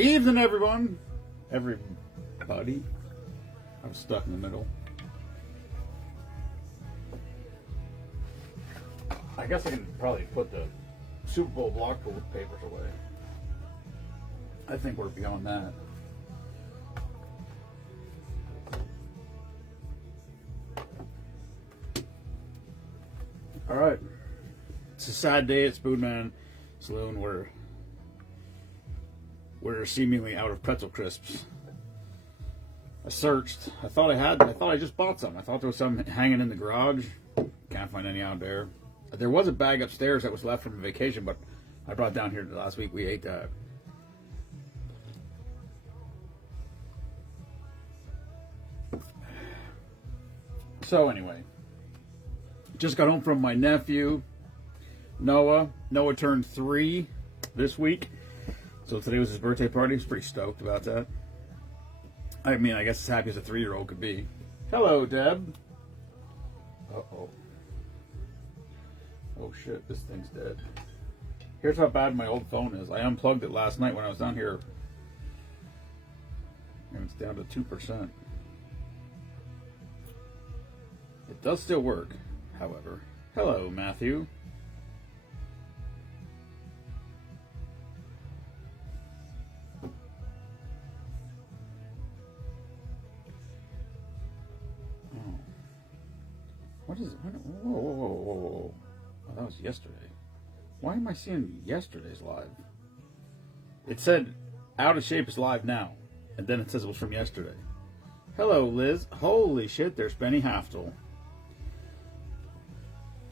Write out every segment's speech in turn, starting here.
Evening, everyone. Everybody. I was stuck in the middle. I guess I can probably put the Super Bowl block papers away. I think we're beyond that. All right. It's a sad day at Spoonman Saloon. We're seemingly out of pretzel crisps. I searched. I thought I just bought some. I thought there was some hanging in the garage. Can't find any out there. There was a bag upstairs that was left from a vacation, but I brought down here last week. We ate that. So anyway, just got home from my nephew, Noah. Noah turned 3 this week. So today was his birthday party. He's pretty stoked about that. I mean, I guess as happy as a 3-year-old could be. Hello, Deb. Uh-oh. Oh, shit. This thing's dead. Here's how bad my old phone is. I unplugged it last night when I was down here. And it's down to 2%. It does still work, however. Hello, Matthew. What is it? Whoa. Oh, that was yesterday. Why am I seeing yesterday's live? It said, Out of Shape is live now. And then it says it was from yesterday. Hello, Liz. Holy shit, there's Benny Haftel.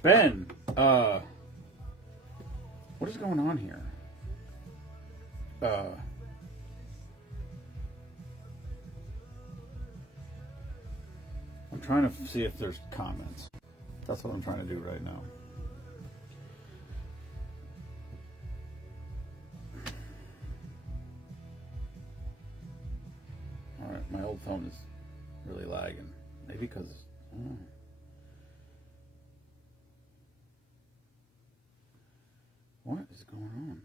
Ben, what is going on here? I'm trying to see if there's comments. That's what I'm trying to do right now. Alright, my old phone is really lagging. Maybe because... What is going on?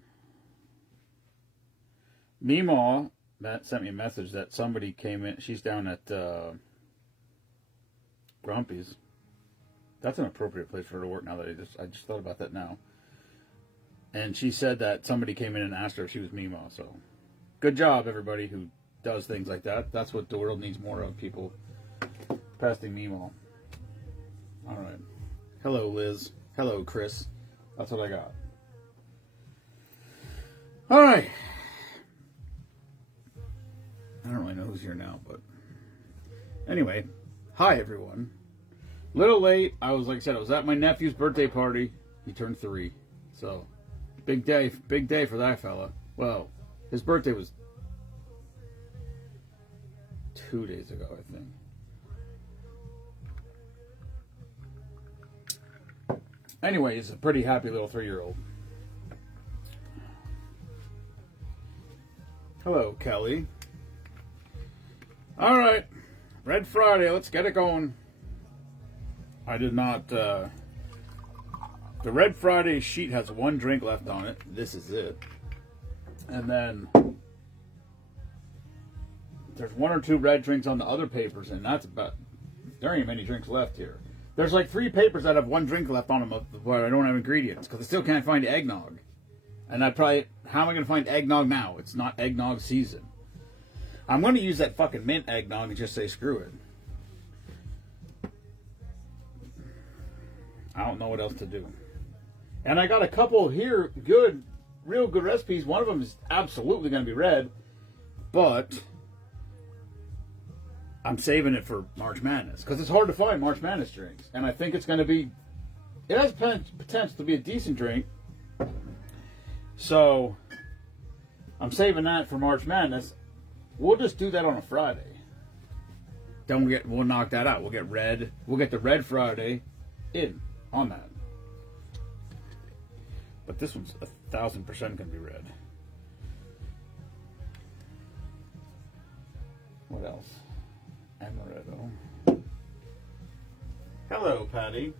Meemaw sent me a message that somebody came in. She's down at... Grumpy's. That's an appropriate place for her to work now that I just thought about that now. And she said that somebody came in and asked her if she was Meemaw, so good job everybody who does things like that. That's what the world needs more of, people pesting Meemaw. Alright. Hello, Liz. Hello, Chris. That's what I got. Alright. I don't really know who's here now, but anyway. Hi, everyone. Little late. I was, like I said, I was at my nephew's birthday party. He turned 3. So, big day for that fella. Well, his birthday was 2 days ago, I think. Anyway, he's a pretty happy little 3-year-old. Hello, Kelly. All right. Red Friday, let's get it going. I did not, the Red Friday sheet has 1 drink left on it. This is it. And then there's 1 or 2 red drinks on the other papers, and that's about, there ain't many drinks left here. There's like 3 papers that have 1 drink left on them, but I don't have ingredients, because I still can't find eggnog. And how am I going to find eggnog now? It's not eggnog season. I'm going to use that fucking mint eggnog and just say screw it. I don't know what else to do. And I got a couple here, real good recipes. One of them is absolutely going to be red, but I'm saving it for March Madness because it's hard to find March Madness drinks. And I think it's going to be, it has potential to be a decent drink. So I'm saving that for March Madness. We'll just do that on a Friday. We'll knock that out. We'll get the Red Friday in on that. But this one's 1,000% gonna be red. What else? Amaretto. Hello, Patty.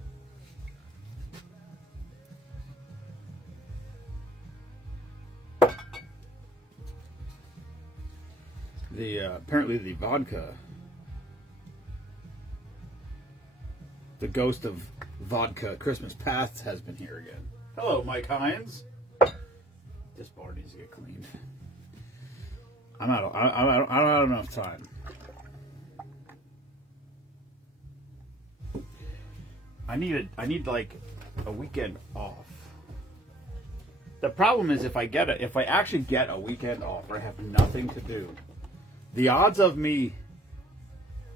apparently the vodka, the ghost of vodka Christmas past has been here again. Hello, Mike Hines. This bar needs to get cleaned. I don't have enough time. I need like a weekend off. The problem is if I actually get a weekend off or I have nothing to do, the odds of me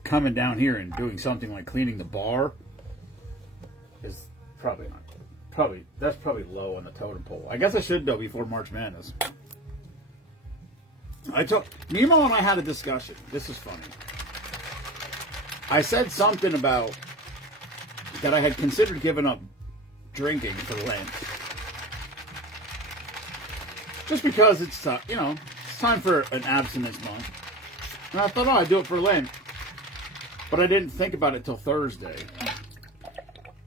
coming down here and doing something like cleaning the bar is that's probably low on the totem pole. I guess I should though before March Madness. Nemo and I had a discussion. This is funny. I said something about that I had considered giving up drinking for Lent. Just because it's it's time for an abstinence month. And I thought, I'd do it for Lent. But I didn't think about it till Thursday.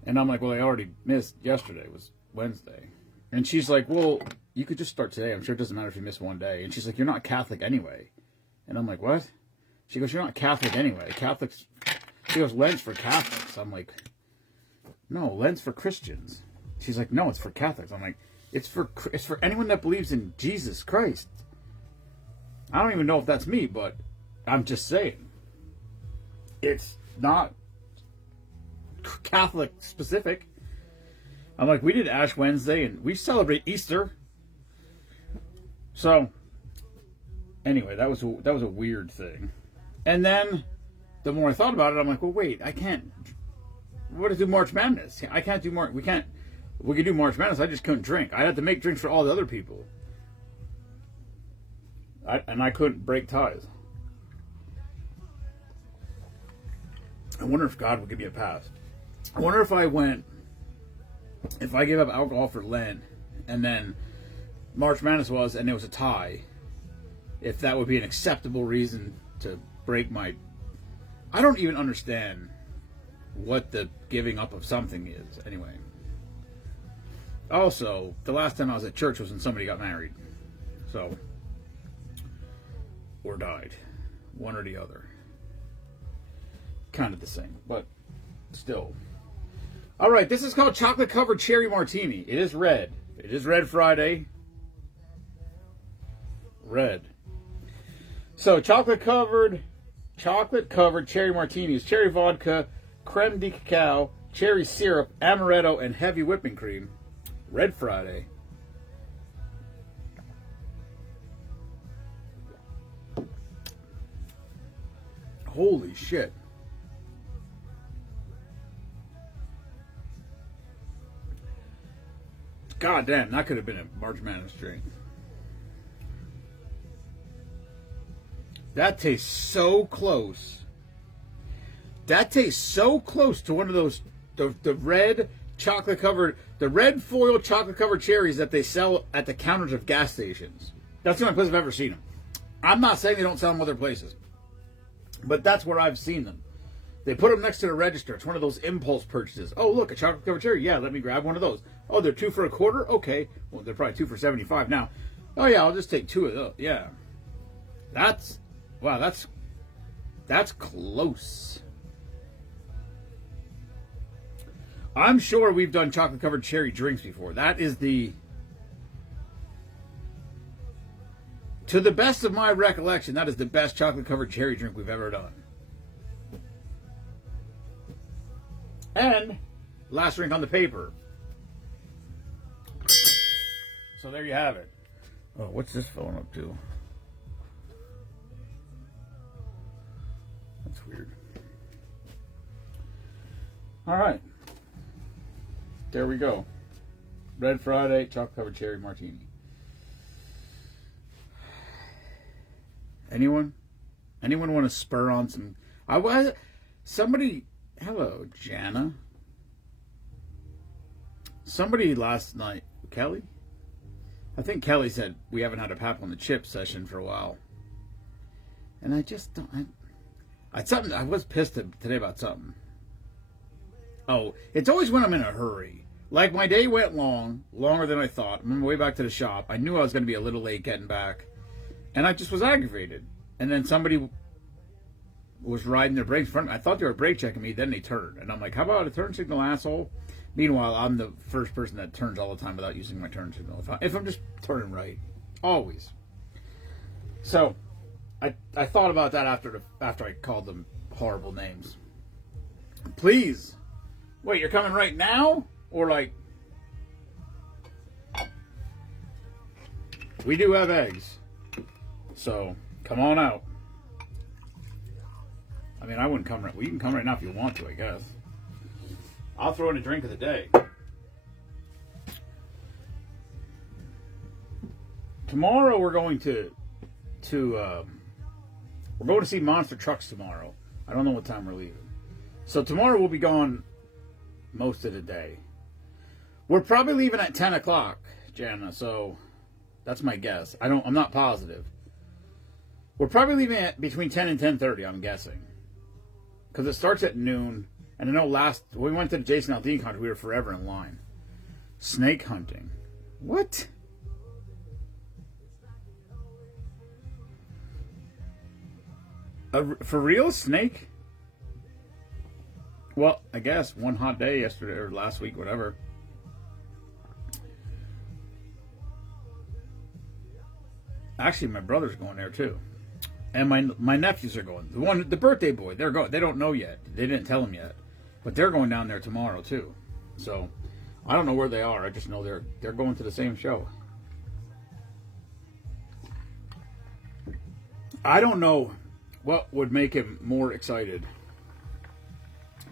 And I'm like, well, I already missed yesterday. It was Wednesday. And she's like, well, you could just start today. I'm sure it doesn't matter if you miss one day. And she's like, you're not Catholic anyway. And I'm like, what? She goes, you're not Catholic anyway. Catholics. She goes, Lent's for Catholics. I'm like, no, Lent's for Christians. She's like, no, it's for Catholics. I'm like, it's for anyone that believes in Jesus Christ. I don't even know if that's me, but I'm just saying. It's not Catholic specific. I'm like, we did Ash Wednesday and we celebrate Easter. So, anyway, that was a weird thing. And then, the more I thought about it, I'm like, well, wait, I can't. What to do March Madness? I can't do more. We could do March Madness. I just couldn't drink. I had to make drinks for all the other people. I couldn't break ties. I wonder if God would give me a pass. I wonder if I gave up alcohol for Lent, and then March Madness was, and it was a tie, if that would be an acceptable reason to break my... I don't even understand what the giving up of something is, anyway. Also, the last time I was at church was when somebody got married. So, or died. One or the other. Kind of the same, but still. Alright, this is called Chocolate Covered Cherry Martini. It is red. It is Red Friday. Red. So, chocolate covered cherry martinis, cherry vodka, creme de cacao, cherry syrup, amaretto, and heavy whipping cream. Red Friday. Holy shit. God damn, that could have been a March Madness drink. That tastes so close. That tastes so close to one of those, the red foil chocolate covered cherries that they sell at the counters of gas stations. That's the only place I've ever seen them. I'm not saying they don't sell them other places, but that's where I've seen them. They put them next to the register. It's one of those impulse purchases. Oh, look, a chocolate covered cherry. Yeah, let me grab one of those. Oh, they're 2 for $0.25? Okay. Well, they're probably 2 for $75 now. Oh, yeah, I'll just take 2 of those. Yeah. That's close. I'm sure we've done chocolate covered cherry drinks before. That is to the best of my recollection, that is the best chocolate covered cherry drink we've ever done. And last drink on the paper. So there you have it. Oh, what's this phone up to? That's weird. All right. There we go. Red Friday, chocolate covered cherry martini. Anyone want to spur on some? Somebody. Hello, Jana. Somebody last night, Kelly? I think Kelly said we haven't had a Pap on the Chip session for a while. And I just don't... I was pissed today about something. Oh, it's always when I'm in a hurry. Like, my day went longer than I thought. I'm on my way back to the shop. I knew I was going to be a little late getting back. And I just was aggravated. and then somebody was riding their brakes in front of me. I thought they were brake checking me, then they turned. And I'm like, how about a turn signal, asshole? Meanwhile, I'm the first person that turns all the time without using my turn signal. If I'm just turning right. Always. So, I thought about that after I called them horrible names. Please. Wait, you're coming right now? Or like... We do have eggs. So, come on out. I mean, I wouldn't come right... Well, you can come right now if you want to, I guess. I'll throw in a drink of the day. Tomorrow we're going to see Monster Trucks tomorrow. I don't know what time we're leaving. So tomorrow we'll be gone most of the day. We're probably leaving at 10 o'clock, Jana, so that's my guess. I'm not positive. We're probably leaving at between 10 and 10:30, I'm guessing. Because it starts at noon. And I know when we went to the Jason Aldean concert, we were forever in line. Snake hunting. What? For real? Snake? Well, I guess one hot day yesterday or last week, whatever. Actually, my brother's going there too. And my nephews are going. The birthday boy, they're going. They don't know yet. They didn't tell him yet. But they're going down there tomorrow too. So I don't know where they are. I just know they're going to the same show. I don't know what would make him more excited.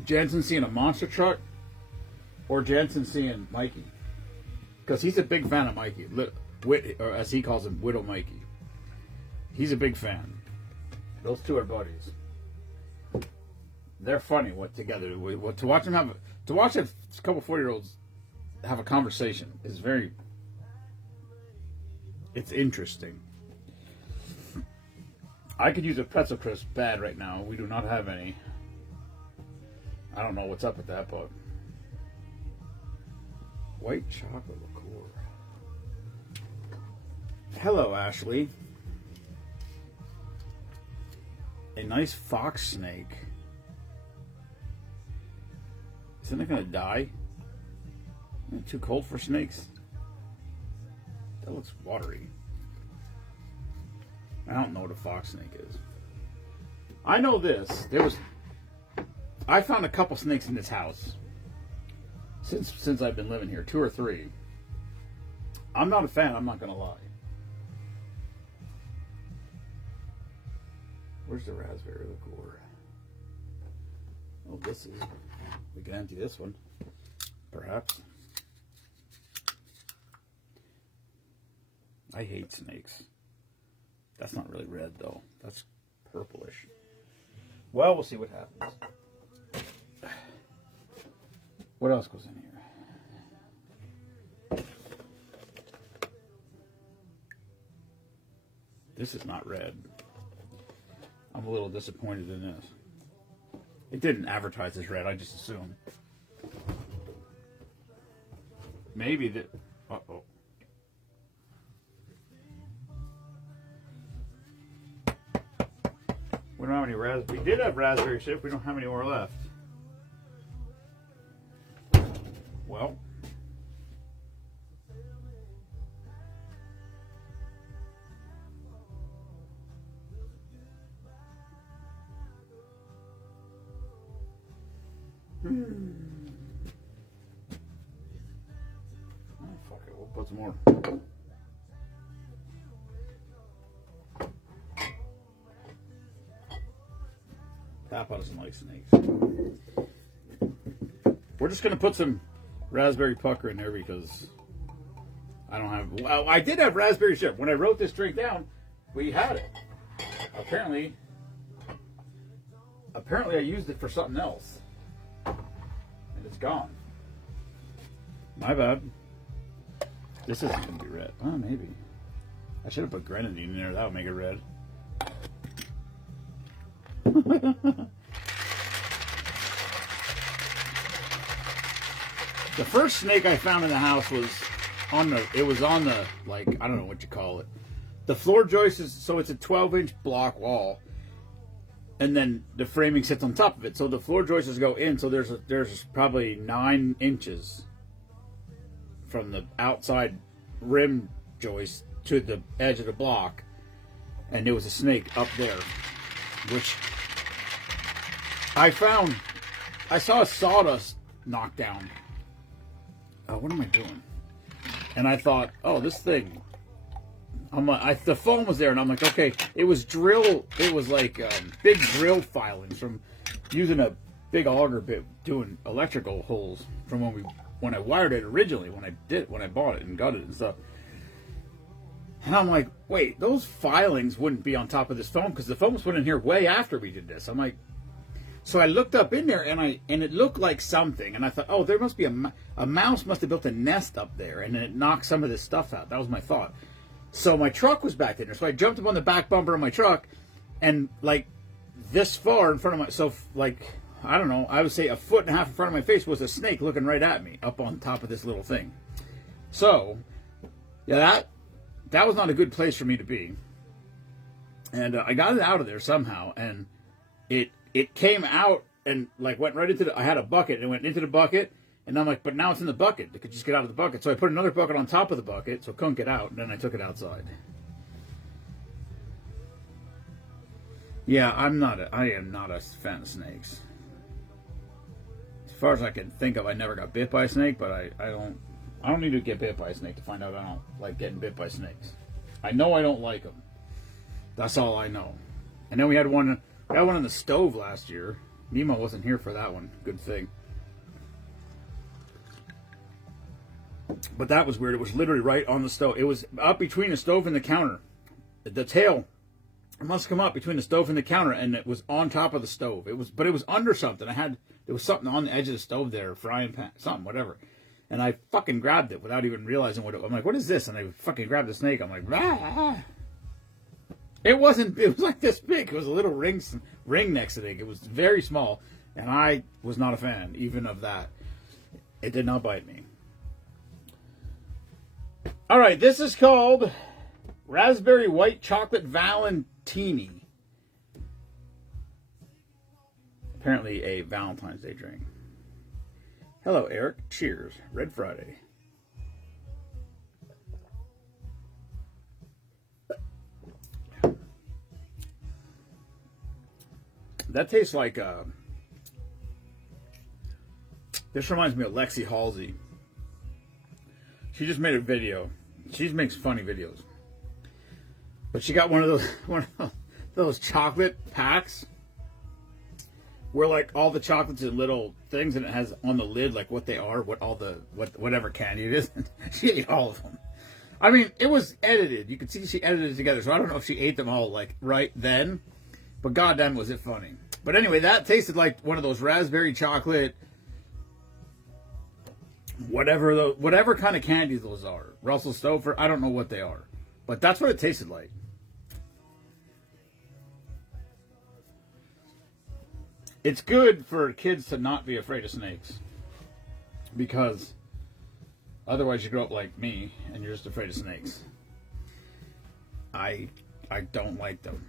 Jensen seeing a monster truck or Jensen seeing Mikey. Because he's a big fan of Mikey. Or as he calls him, Widow Mikey. He's a big fan. Those two are buddies. They're funny together. To watch them a couple 4-year-olds have a conversation is it's interesting. I could use a pretzel crisp bad right now. We do not have any. I don't know what's up with that, but white chocolate liqueur. Hello, Ashley. A nice fox snake. Isn't it going to die? Isn't it too cold for snakes? That looks watery. I don't know what a fox snake is. I know this. I found a couple snakes in this house since I've been living here, 2 or 3. I'm not a fan, I'm not going to lie. Where's the raspberry liqueur? Oh, this is... We can empty this one, perhaps. I hate snakes. That's not really red, though. That's purplish. Well, we'll see what happens. What else goes in here? This is not red. I'm a little disappointed in this. It didn't advertise as red, I just assumed. Maybe the... Uh-oh. We don't have any raspberry. We did have raspberry ship. We don't have any more left. Well. Oh, fuck it. We'll put some more. Papa doesn't like snakes. We're just going to put some raspberry pucker in there because I don't have... Well, I did have raspberry ship. When I wrote this drink down, we had it. Apparently I used it for something else. And it's gone. My bad. This isn't going to be red. Oh, maybe. I should have put grenadine in there. That would make it red. The first snake I found in the house was on the, like, I don't know what you call it, the floor joist is, so it's a 12-inch block wall, and then the framing sits on top of it. So the floor joists go in. So there's probably 9 inches from the outside rim joist to the edge of the block, and there was a snake up there, which I saw a sawdust knockdown. What am I doing? And I thought, oh, this thing. The foam was there, and I'm like, okay, it was like big drill filings from using a big auger bit doing electrical holes from when I wired it originally, when I bought it and got it and stuff. And I'm like, wait, those filings wouldn't be on top of this foam because the foam was put in here way after we did this. I'm like, so I looked up in there and it looked like something, and I thought, oh, there must be a mouse must have built a nest up there, and then it knocked some of this stuff out. That was my thought. So my truck was back there, so I jumped up on the back bumper of my truck, and like this far in front of so like I don't know, I would say 1.5 feet in front of my face was a snake looking right at me up on top of this little thing. So yeah, that was not a good place for me to be, and I got it out of there somehow, and it came out and like went right into I had a bucket and it went into the bucket. And I'm like, but now it's in the bucket. It could just get out of the bucket. So I put another bucket on top of the bucket so it couldn't get out. And then I took it outside. Yeah, I am not a fan of snakes. As far as I can think of, I never got bit by a snake, but I don't need to get bit by a snake to find out I don't like getting bit by snakes. I know I don't like them. That's all I know. And then we had one on the stove last year. Nemo wasn't here for that one. Good thing. But that was weird. It was literally right on the stove. It was up between the stove and the counter. The tail must come up between the stove and the counter, and it was on top of the stove. But it was under something. There was something on the edge of the stove there, frying pan, something, whatever. And I fucking grabbed it without even realizing what it was. I'm like, what is this? And I fucking grabbed the snake. I'm like, ah. It was like this big. It was a little ring next to it. It was very small, and I was not a fan even of that. It did not bite me. All right, this is called Raspberry White Chocolate Valentini. Apparently a Valentine's Day drink. Hello, Eric. Cheers. Red Friday. That tastes like, this reminds me of Lexi Halsey. She just made a video. She makes funny videos. But she got one of those chocolate packs where like all the chocolates in little things, and it has on the lid like what they are, whatever candy it is. She ate all of them. I mean, it was edited. You could see she edited it together. So I don't know if she ate them all like right then, but goddamn was it funny. But anyway, that tasted like one of those raspberry chocolate, whatever kind of candies those are. Russell Stover, I don't know what they are, but that's what it tasted like. It's good for kids to not be afraid of snakes, because otherwise you grow up like me and you're just afraid of snakes. I don't like them.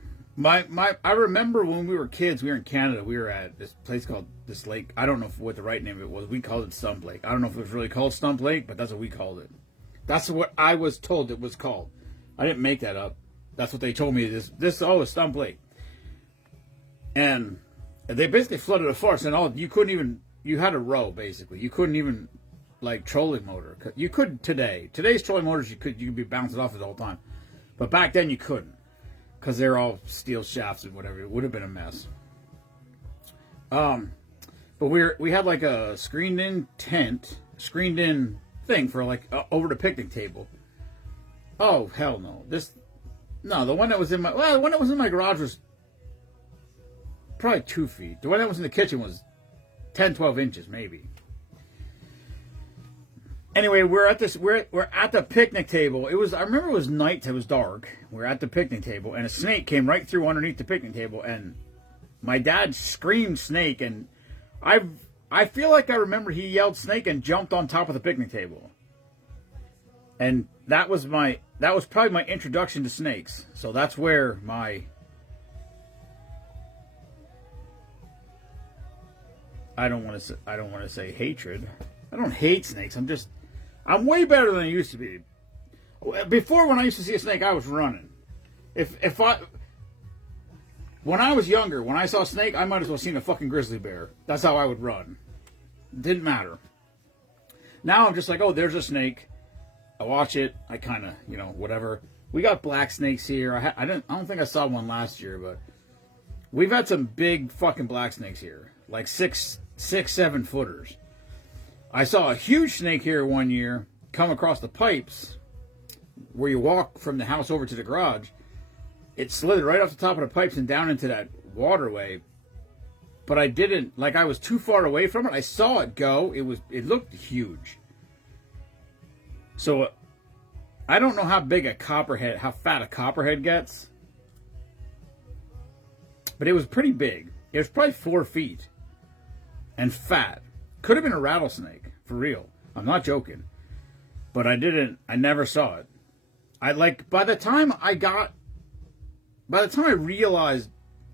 I remember when we were kids, we were in Canada, we were at this place called this lake. I don't know what the right name of it was. We called it Stump Lake. I don't know if it was really called Stump Lake, but that's what we called it. That's what I was told it was called. I didn't make that up. That's what they told me. This is Stump Lake. And they basically flooded a forest, and you had a row basically. You couldn't even like trolling motor. You could today. Today's trolling motors you could be bouncing off it the whole time. But back then you couldn't, because they're all steel shafts and whatever. It would have been a mess. But we had like a screened in thing for like over the picnic table. Oh hell no! The one that was in my garage was probably 2 feet. The one that was in the kitchen was 10, 12 inches maybe. Anyway, we're at the picnic table. I remember it was night. It was dark. We're at the picnic table, and a snake came right through underneath the picnic table, and my dad screamed snake, and I feel like I remember he yelled snake and jumped on top of the picnic table. And that was that was probably my introduction to snakes. So that's where my... I don't want to say hatred. I don't hate snakes. I'm way better than I used to be. Before, when I used to see a snake, I was running. When I was younger, when I saw a snake, I might as well have seen a fucking grizzly bear. That's how I would run. Didn't matter. Now I'm just like, oh, there's a snake. I watch it. I kind of, whatever. We got black snakes here. I don't think I saw one last year, but we've had some big fucking black snakes here, like 6-7 footers. I saw a huge snake here one year come across the pipes where you walk from the house over to the garage. It slithered right off the top of the pipes and down into that waterway. But I didn't, I was too far away from it. I saw it go. It looked huge. So I don't know how fat a copperhead gets. But it was pretty big. It was probably 4 feet. And fat. Could have been a rattlesnake, for real. I'm not joking. But I never saw it. By the time I realized,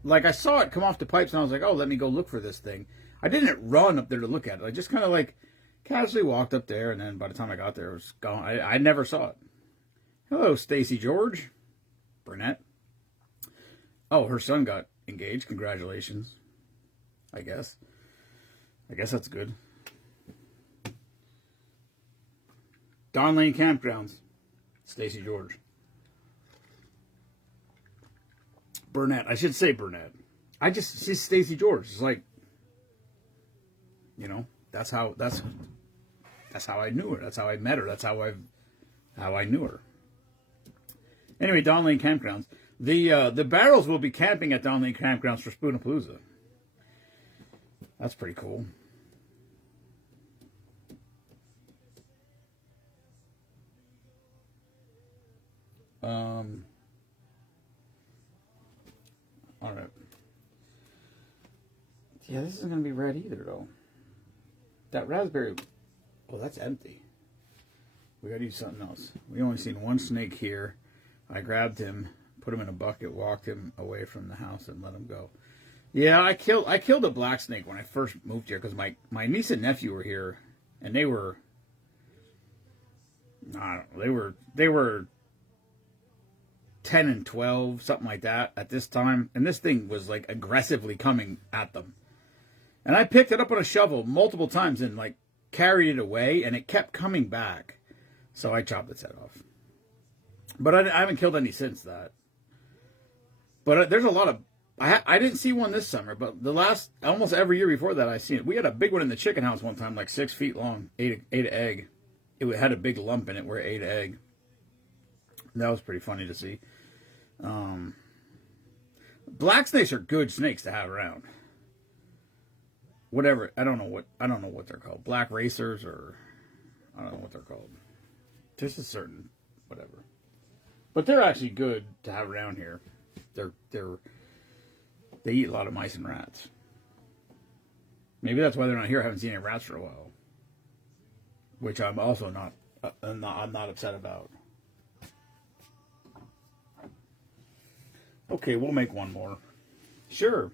I saw it come off the pipes and I was like, oh, let me go look for this thing. I didn't run up there to look at it. I just kind of casually walked up there, and then by the time I got there, it was gone. I never saw it. Hello, Stacy George. Burnett. Oh, her son got engaged. Congratulations. I guess that's good. Don Lane Campgrounds. Stacy George. Burnett. I should say Burnett. She's Stacy George. It's that's how I knew her. That's how I met her. That's how I knew her. Anyway, Don Lane Campgrounds. The Barrels will be camping at Don Lane Campgrounds for Spoonapalooza. That's pretty cool. All right. Yeah, this isn't going to be red either, though. That raspberry... Oh, that's empty. We got to use something else. We only seen one snake here. I grabbed him, put him in a bucket, walked him away from the house, and let him go. Yeah, I killed a black snake when I first moved here because my niece and nephew were here, and they were... I don't know. They were 10 and 12, something like that at this time. And this thing was aggressively coming at them. And I picked it up on a shovel multiple times and carried it away, and it kept coming back. So I chopped its head off. But I haven't killed any since that. But there's a lot of... I didn't see one this summer, but almost every year before that I seen it. We had a big one in the chicken house one time, 6 feet long, ate an egg. It had a big lump in it where it ate an egg. That was pretty funny to see. Black snakes are good snakes to have around. Whatever, I don't know what they're called. Black racers, or I don't know what they're called. Just a certain whatever. But they're actually good to have around here. They eat a lot of mice and rats. Maybe that's why they're not here. I haven't seen any rats for a while. Which I'm also not upset about. Okay, we'll make one more. Sure.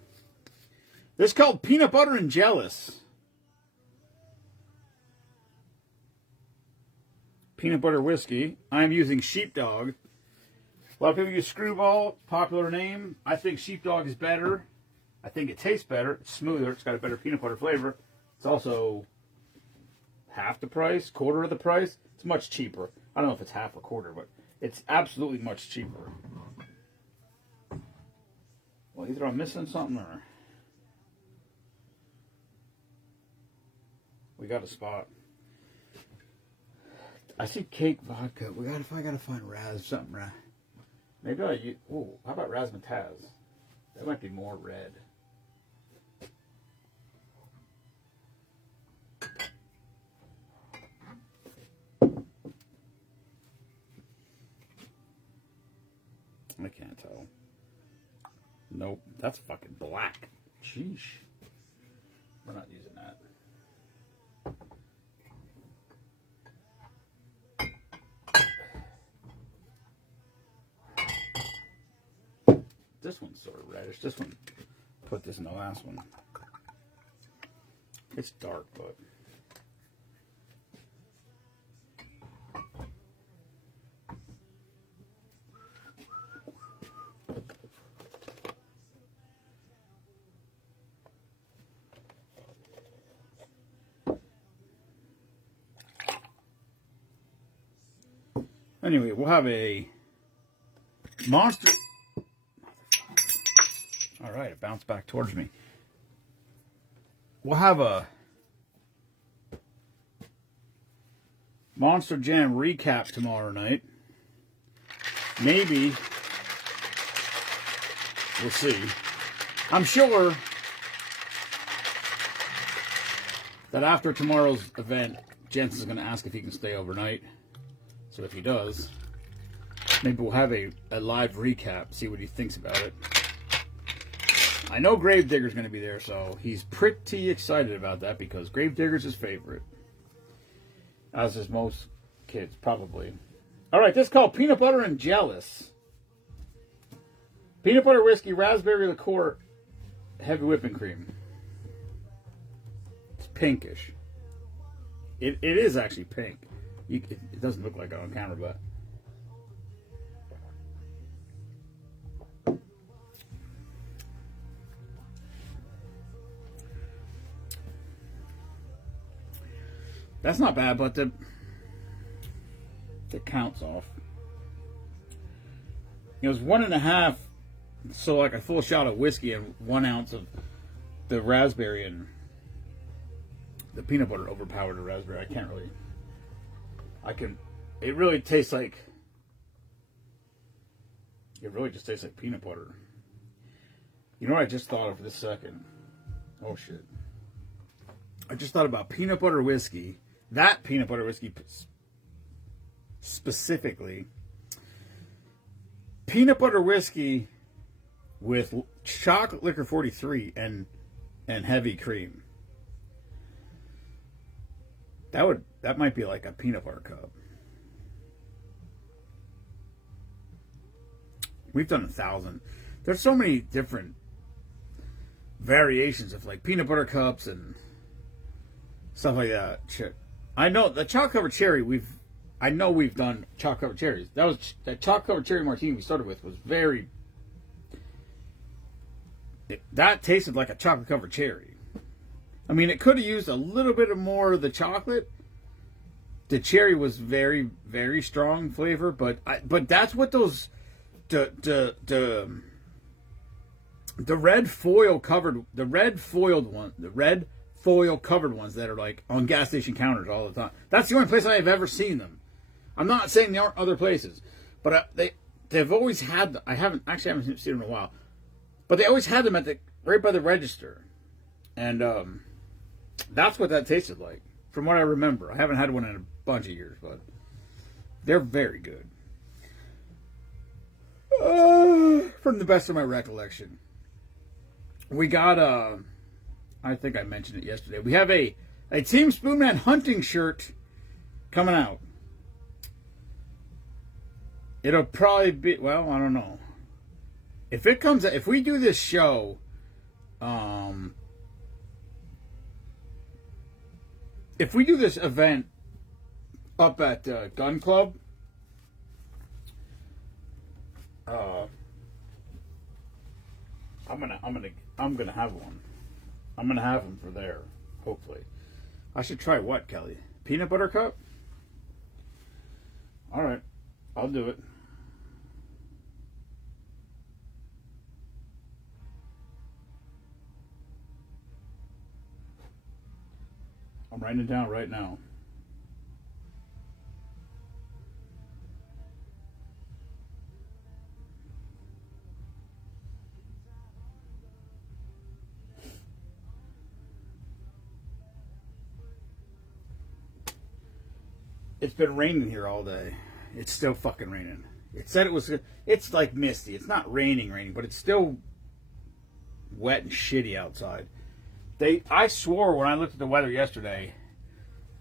This is called Peanut Butter and Jealous. Peanut butter whiskey. I'm using Sheepdog. A lot of people use Screwball, popular name. I think Sheepdog is better. I think it tastes better. It's smoother. It's got a better peanut butter flavor. It's also half the price, quarter of the price. It's much cheaper. I don't know if it's half or quarter, but it's absolutely much cheaper. Well, either I'm missing something or we got a spot. I see cake vodka. I gotta find something. Maybe I use. Oh, how about razzmatazz? That might be more red. I can't tell. Nope, that's fucking black. Sheesh. We're not using that. This one's sort of reddish. This one, put this in the last one. It's dark, but. Anyway, we'll have a Monster. All right, it bounced back towards me. We'll have a Monster Jam recap tomorrow night. Maybe. We'll see. I'm sure that after tomorrow's event, Jensen's going to ask if he can stay overnight. So if he does, maybe we'll have a live recap, see what he thinks about it. I know Gravedigger's going to be there, so he's pretty excited about that because Gravedigger's his favorite. As is most kids, probably. All right, this is called Peanut Butter and Jealous. Peanut butter whiskey, raspberry liqueur, heavy whipping cream. It's pinkish. It is actually pink. It doesn't look like it on camera, but... That's not bad, but the count's off. It was 1.5, so like a full shot of whiskey and 1 ounce of the raspberry, and the peanut butter overpowered the raspberry. It really tastes like, it really just tastes like peanut butter. You know what I just thought of for this second? Oh shit. I just thought about peanut butter whiskey. That peanut butter whiskey specifically. Peanut butter whiskey with chocolate liquor 43 and heavy cream. That might be like a peanut butter cup. We've done 1,000. There's so many different variations of like peanut butter cups and stuff like that. I know the chocolate covered cherry. We've done chocolate covered cherries. That chocolate covered cherry martini we started with was very. That tasted like a chocolate covered cherry. I mean, it could have used a little bit more of the chocolate. The cherry was very, very strong flavor, but that's what those the red foil covered ones that are like on gas station counters all the time. That's the only place I have ever seen them. I'm not saying there aren't other places, but they've always had. I haven't seen them in a while, but they always had them right by the register, and that's what that tasted like, from what I remember. I haven't had one in a bunch of years, but they're very good. From the best of my recollection, we got I think I mentioned it yesterday. We have a Team Spoonman hunting shirt coming out. It'll probably be, well, I don't know. If we do this show, if we do this event up at Gun Club, I'm gonna have one. I'm gonna have them for there, hopefully. I should try what, Kelly? Peanut butter cup? All right, I'll do it. I'm writing it down right now. It's been raining here all day. It's still fucking raining. It said it was. It's like misty. It's not raining, but it's still wet and shitty outside. I swore when I looked at the weather yesterday,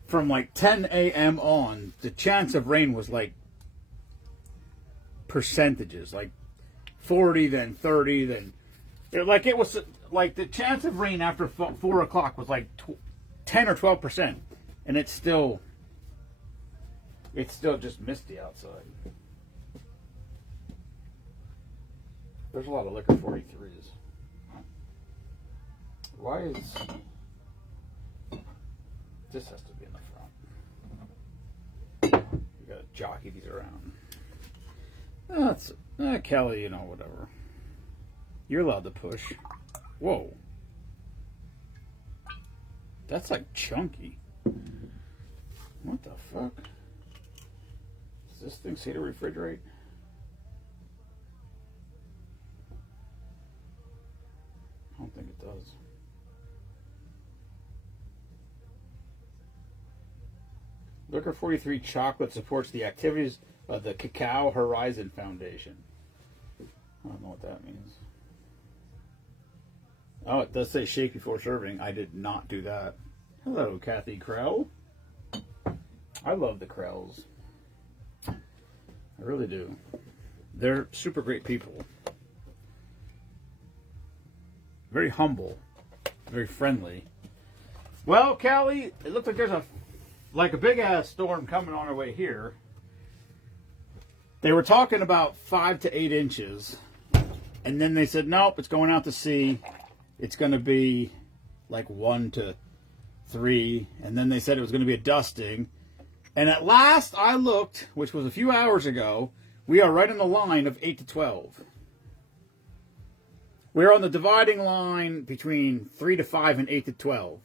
from like 10 a.m. on, the chance of rain was like percentages. Like 40, then 30, then it was like the chance of rain after 4 o'clock was like 10 or 12%, and it's still just misty outside. There's a lot of liquor 43s. Why is this has to be in the front? You gotta jockey these around. That's Kelly, whatever. You're allowed to push. Whoa. That's like chunky. What the fuck? Does this thing say to refrigerate? I don't think it does. Liquor 43 chocolate supports the activities of the Cacao Horizon Foundation. I don't know what that means. Oh, it does say shake before serving. I did not do that. Hello, Kathy Krell. I love the Krells. I really do. They're super great people. Very humble. Very friendly. Well, Callie, it looks like there's a big ass storm coming on our way here. They were talking about 5 to 8 inches. And then they said, nope, it's going out to sea. It's going to be like 1 to 3. And then they said it was going to be a dusting. And at last I looked, which was a few hours ago, we are right on the line of 8 to 12. We're on the dividing line between 3 to 5 and 8 to 12.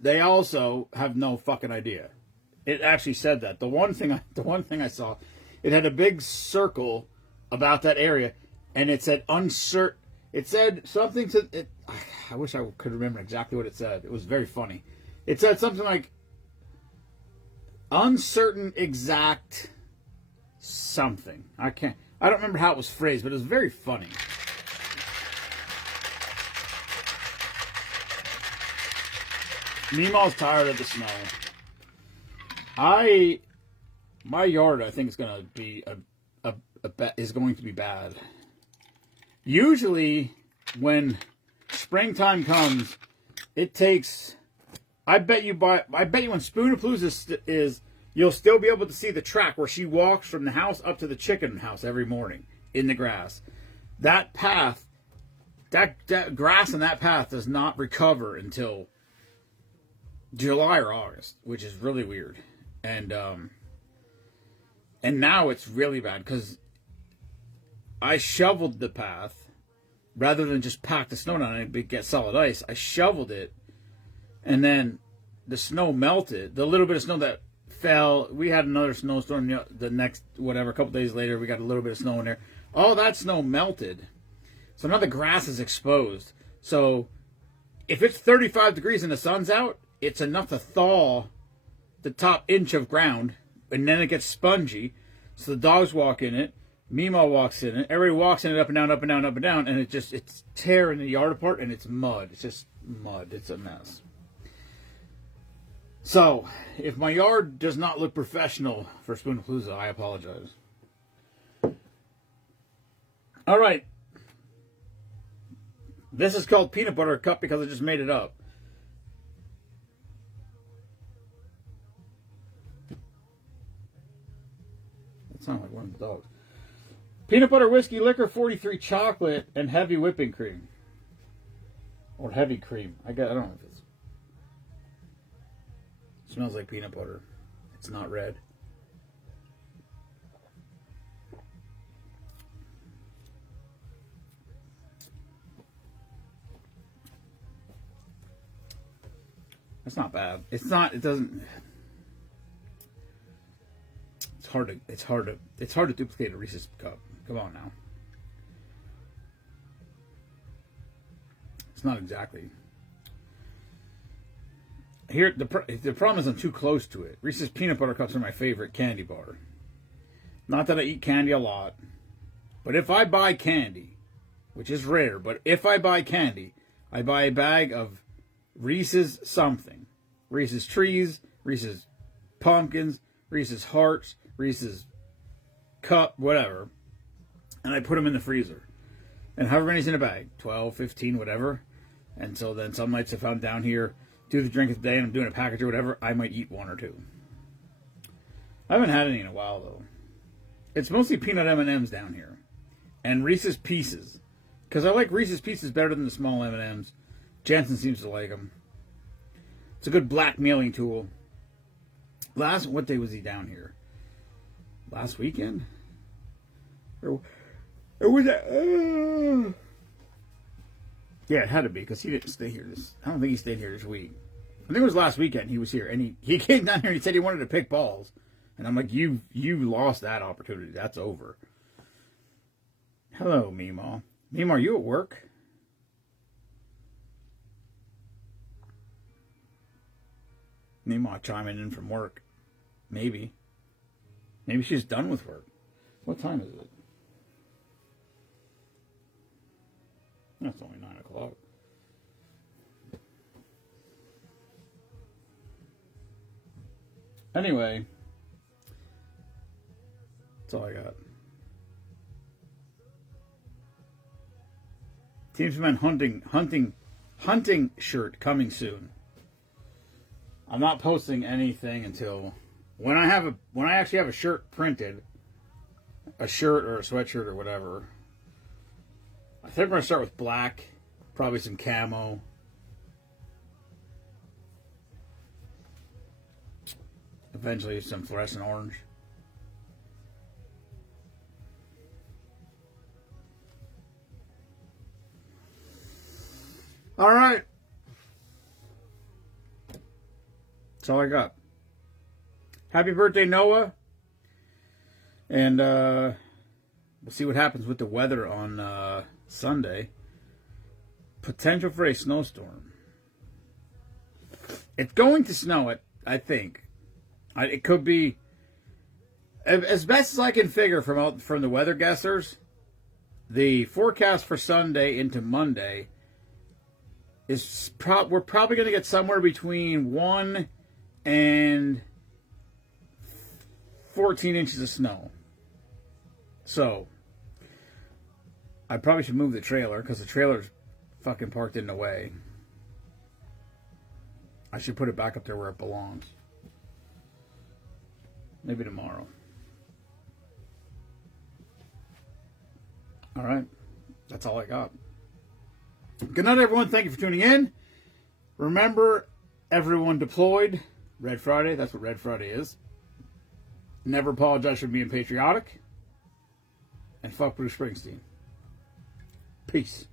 They also have no fucking idea. It actually said that. The one thing I saw, it had a big circle about that area, and it said uncertain. It said something to it. I wish I could remember exactly what it said. It was very funny. It said something like uncertain exact something. I don't remember how it was phrased, but it was very funny. Meemaw's tired of the snow. My yard, I think, is going to be is going to be bad. Usually, when springtime comes, it takes. I bet you when Spoonapalooza is, you'll still be able to see the track where she walks from the house up to the chicken house every morning in the grass. That path, that grass in that path does not recover until July or August, which is really weird. And now it's really bad because I shoveled the path rather than just pack the snow down and get solid ice. I shoveled it, and then the snow melted. The little bit of snow that fell, we had another snowstorm the next, a couple days later, we got a little bit of snow in there. All that snow melted. So now the grass is exposed. So if it's 35 degrees and the sun's out, it's enough to thaw the top inch of ground, and then it gets spongy. So the dogs walk in it, Meemaw walks in it, everybody walks in it up and down, up and down, up and down, and it's tearing the yard apart, and it's mud. It's just mud. It's a mess. So, if my yard does not look professional for Spoonapalooza, I apologize. All right. This is called Peanut Butter Cup because I just made it up. That sounds like one of the dogs. Peanut butter whiskey liquor 43 chocolate and heavy whipping cream. Or heavy cream. I don't know if it smells like peanut butter. It's not red. That's not bad. It's hard to duplicate a Reese's cup. Come on now. It's not exactly. Here, the problem is I'm too close to it. Reese's peanut butter cups are my favorite candy bar. Not that I eat candy a lot, but if I buy candy, which is rare, but if I buy candy, I buy a bag of Reese's something. Reese's Trees, Reese's Pumpkins, Reese's Hearts, Reese's Cup, whatever. and I put them in the freezer. And however many's in a bag, 12, 15, whatever. And so then some nights if I'm down here, do the drink of the day, and I'm doing a package or whatever, I might eat one or two. I haven't had any in a while, though. It's mostly peanut M&Ms down here. And Reese's Pieces. Because I like Reese's Pieces better than the small M&Ms. Jansen seems to like them. It's a good blackmailing tool. What day was he down here? Last weekend? Or was that? Yeah, it had to be, because he didn't stay here. I don't think he stayed here this week. I think it was last weekend he was here. And he came down here and he said he wanted to pick balls. And I'm like, you lost that opportunity. That's over. Hello, Meemaw. Meemaw, are you at work? Meemaw chiming in from work. Maybe. Maybe she's done with work. What time is it? That's only 9 o'clock. Anyway, that's all I got. Teams Men hunting shirt coming soon. I'm not posting anything until when I actually have a shirt printed, a shirt or a sweatshirt or whatever. I think we're gonna start with black, probably some camo. Eventually some fluorescent orange. All right. That's all I got. Happy birthday, Noah. And we'll see what happens with the weather on Sunday. Potential for a snowstorm. It's going to snow, I think. It could be, as best as I can figure from the weather guessers, the forecast for Sunday into Monday is we're probably going to get somewhere between 1 and 14 inches of snow. So, I probably should move the trailer because the trailer's fucking parked in the way. I should put it back up there where it belongs. Maybe tomorrow. All right. That's all I got. Good night, everyone. Thank you for tuning in. Remember, everyone deployed. Red Friday. That's what Red Friday is. Never apologize for being patriotic. And fuck Bruce Springsteen. Peace.